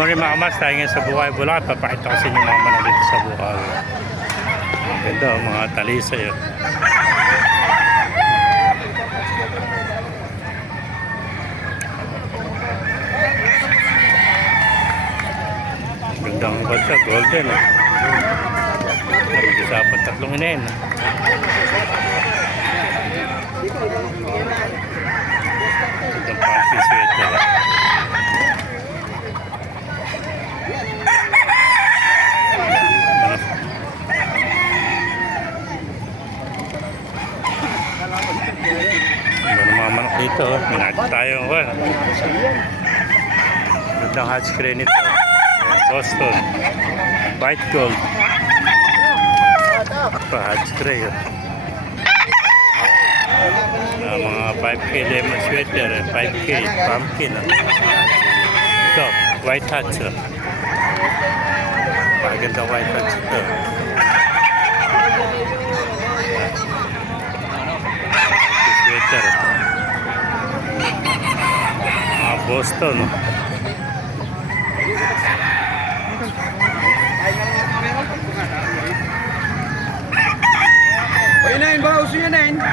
morning mga kamas, tayo ngayon sa Bukawi, Bulacan. Papakita ko sa inyo mga manok dito sa Bukawi. Ang ganda, mga talisay. Gandang bata, golden. Nag-isapan tatlong inin. Gandang pumpy sweater. Mga manok dito, minati tayo. Gandang hatch crane ito. Boston, white gold. Hatch crane. Mga 5K lemon sweater, 5K pumpkin. Ito, white hatch. Pagandang white hatch ito. Sweater. Boston.